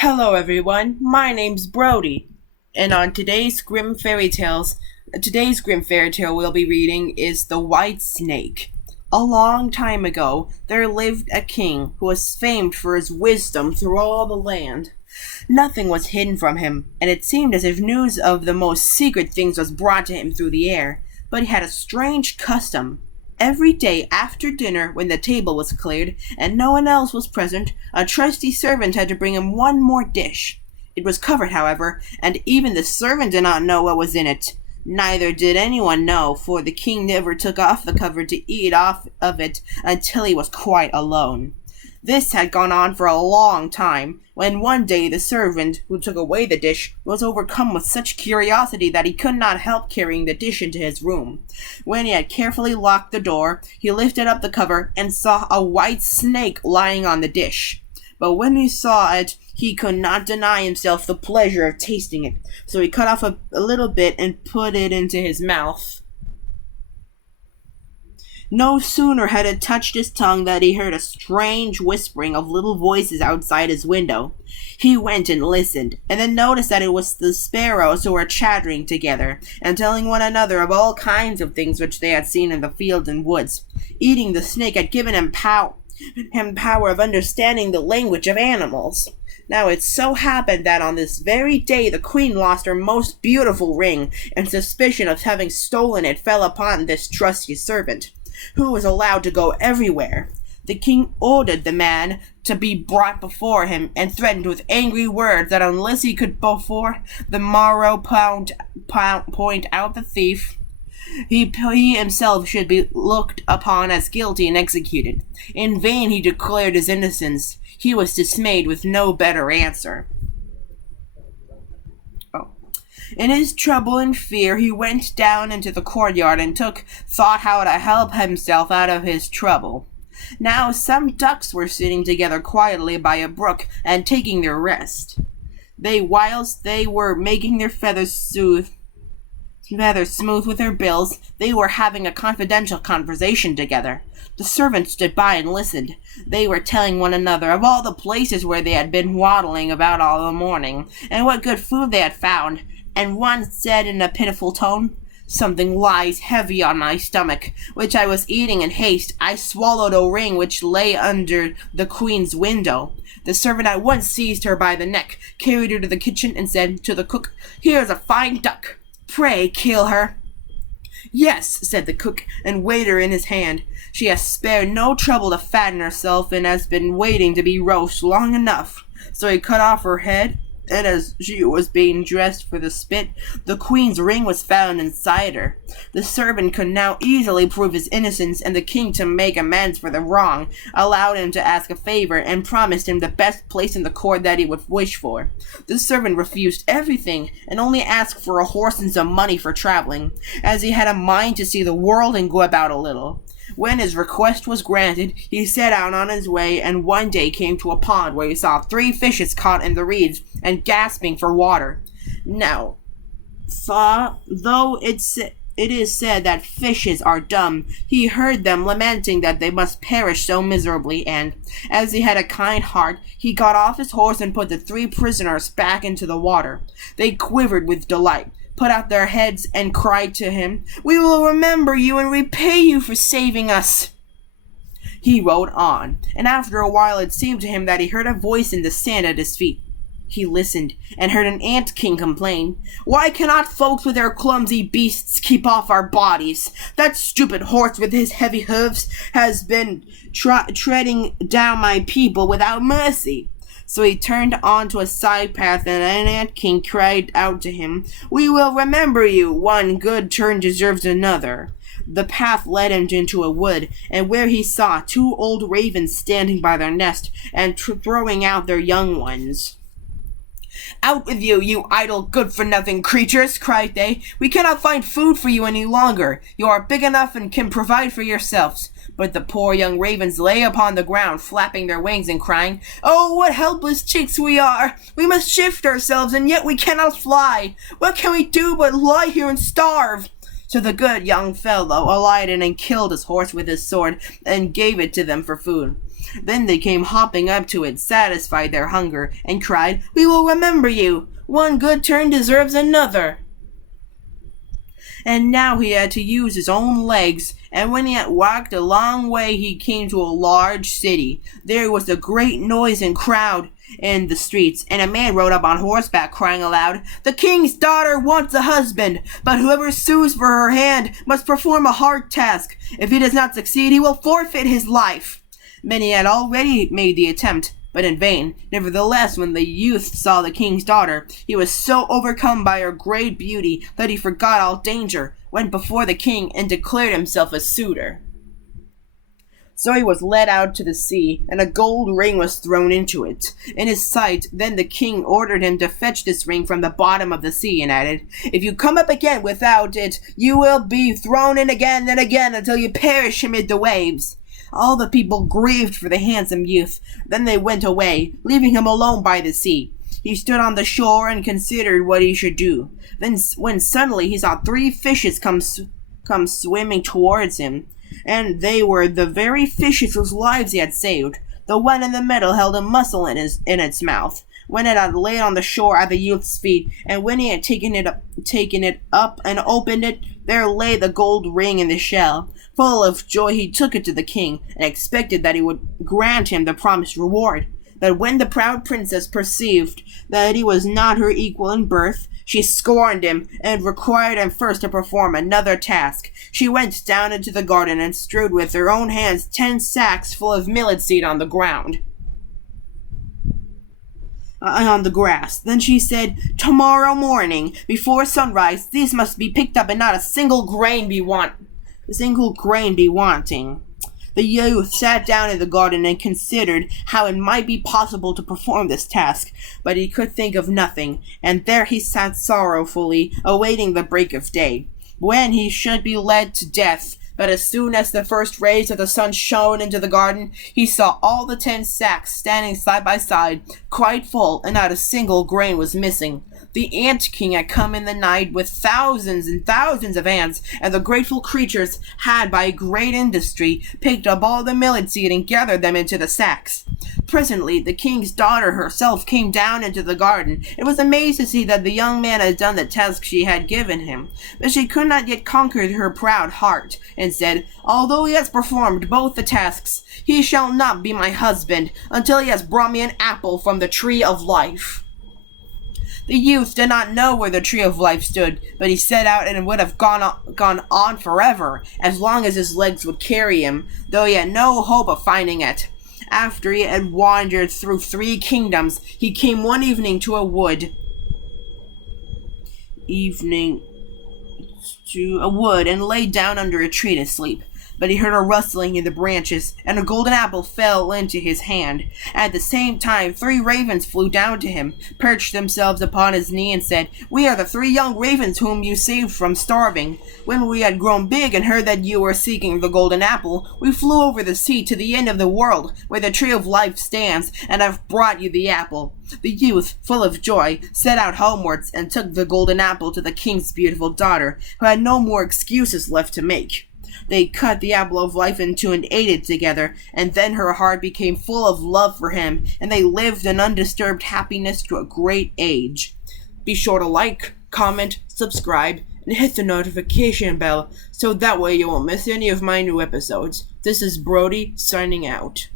Hello everyone, my name's Brody, and on today's Grimm fairy tale we'll be reading is The White Snake. A long time ago, there lived a king who was famed for his wisdom through all the land. Nothing was hidden from him, and it seemed as if news of the most secret things was brought to him through the air. But he had a strange custom. Every day after dinner, when the table was cleared and no one else was present, a trusty servant had to bring him one more dish. It was covered, however, and even the servant did not know what was in it. Neither did anyone know, for the king never took off the cover to eat off of it until he was quite alone. This had gone on for a long time, when one day the servant who took away the dish was overcome with such curiosity that he could not help carrying the dish into his room. When he had carefully locked the door, he lifted up the cover and saw a white snake lying on the dish. But when he saw it, he could not deny himself the pleasure of tasting it, so he cut off a little bit and put it into his mouth. No sooner had it touched his tongue than he heard a strange whispering of little voices outside his window. He went and listened, and then noticed that it was the sparrows who were chattering together, and telling one another of all kinds of things which they had seen in the fields and woods. Eating the snake had given him power of understanding the language of animals. Now it so happened that on this very day the queen lost her most beautiful ring, and suspicion of having stolen it fell upon this trusty servant, who was allowed to go everywhere. The king ordered the man to be brought before him, and threatened with angry words that unless he could before the morrow point out the thief, he himself should be looked upon as guilty and executed. In vain he declared his innocence. He was dismayed with no better answer. In his trouble and fear, he went down into the courtyard and thought how to help himself out of his trouble. Now some ducks were sitting together quietly by a brook and taking their rest. Whilst they were making their feathers smooth with their bills, they were having a confidential conversation together. The servant stood by and listened. They were telling one another of all the places where they had been waddling about all the morning, and what good food they had found. And one said in a pitiful tone, "Something lies heavy on my stomach, which I was eating in haste. I swallowed a ring which lay under the queen's window." The servant at once seized her by the neck, carried her to the kitchen, and said to the cook, "Here is a fine duck. Pray kill her." "Yes," said the cook, and weighed her in his hand. "She has spared no trouble to fatten herself, and has been waiting to be roast long enough." So he cut off her head, and as she was being dressed for the spit, the queen's ring was found inside her. The servant could now easily prove his innocence, and the king, to make amends for the wrong, allowed him to ask a favor, and promised him the best place in the court that he would wish for. The servant refused everything, and only asked for a horse and some money for traveling, as he had a mind to see the world and go about a little. When his request was granted, he set out on his way, and one day came to a pond where he saw 3 fishes caught in the reeds and gasping for water. Now, though it is said that fishes are dumb, he heard them lamenting that they must perish so miserably, and, as he had a kind heart, he got off his horse and put the 3 prisoners back into the water. They quivered with delight, put out their heads, and cried to him, "We will remember you and repay you for saving us." He rode on, and after a while it seemed to him that he heard a voice in the sand at his feet. He listened, and heard an ant king complain, "Why cannot folks with their clumsy beasts keep off our bodies? That stupid horse with his heavy hoofs has been treading down my people without mercy." So he turned on to a side path, and an ant king cried out to him, "We will remember you. One good turn deserves another." The path led him into a wood, and where he saw 2 old ravens standing by their nest, and throwing out their young ones. "Out with you, you idle, good-for-nothing creatures," cried they. "We cannot find food for you any longer. You are big enough and can provide for yourselves." But the poor young ravens lay upon the ground, flapping their wings and crying, "Oh, what helpless chicks we are! We must shift ourselves, and yet we cannot fly. What can we do but lie here and starve?" So the good young fellow alighted and killed his horse with his sword, and gave it to them for food. Then they came hopping up to it, satisfied their hunger, and cried, "We will remember you! One good turn deserves another!" And now he had to use his own legs, and when he had walked a long way he came to a large city. There was a great noise and crowd in the streets, and a man rode up on horseback crying aloud, "The king's daughter wants a husband, but whoever sues for her hand must perform a hard task. If he does not succeed, he will forfeit his life." Many had already made the attempt, but in vain. Nevertheless, when the youth saw the king's daughter, he was so overcome by her great beauty that he forgot all danger, went before the king, and declared himself a suitor. So he was led out to the sea, and a gold ring was thrown into it. In his sight, then the king ordered him to fetch this ring from the bottom of the sea, and added, "If you come up again without it, you will be thrown in again and again until you perish amid the waves." All the people grieved for the handsome youth. Then they went away, leaving him alone by the sea. He stood on the shore and considered what he should do. Then, when suddenly he saw 3 fishes come swimming towards him, and they were the very fishes whose lives he had saved. The one in the middle held a mussel in its mouth. When it had laid on the shore at the youth's feet, and when he had taken it up and opened it, there lay the gold ring in the shell. Full of joy he took it to the king, and expected that he would grant him the promised reward. But when the proud princess perceived that he was not her equal in birth, she scorned him, and required him first to perform another task. She went down into the garden, and strewed with her own hands 10 sacks full of millet seed on the ground. On the grass. Then she said, "Tomorrow morning, before sunrise, these must be picked up, and not a single grain be wanting." The youth sat down in the garden and considered how it might be possible to perform this task, but he could think of nothing, and there he sat sorrowfully, awaiting the break of day, when he should be led to death. But as soon as the first rays of the sun shone into the garden, he saw all the 10 sacks standing side by side, quite full, and not a single grain was missing. The ant king had come in the night with thousands and thousands of ants, and the grateful creatures had, by great industry, picked up all the millet seed and gathered them into the sacks. Presently, the king's daughter herself came down into the garden, and was amazed to see that the young man had done the task she had given him. But she could not yet conquer her proud heart, and said, "Although he has performed both the tasks, he shall not be my husband until he has brought me an apple from the tree of life." The youth did not know where the tree of life stood, but he set out and would have gone on forever, as long as his legs would carry him, though he had no hope of finding it. After he had wandered through 3 kingdoms, he came one evening to a wood. And lay down under a tree to sleep. But he heard a rustling in the branches, and a golden apple fell into his hand. At the same time 3 ravens flew down to him, perched themselves upon his knee, and said, "We are the 3 young ravens whom you saved from starving. When we had grown big and heard that you were seeking the golden apple, we flew over the sea to the end of the world, where the tree of life stands, and have brought you the apple." The youth, full of joy, set out homewards, and took the golden apple to the king's beautiful daughter, who had no more excuses left to make. They cut the apple of life in 2 and ate it together, and then her heart became full of love for him, and they lived in undisturbed happiness to a great age. Be sure to like, comment, subscribe, and hit the notification bell, so that way you won't miss any of my new episodes. This is Brody, signing out.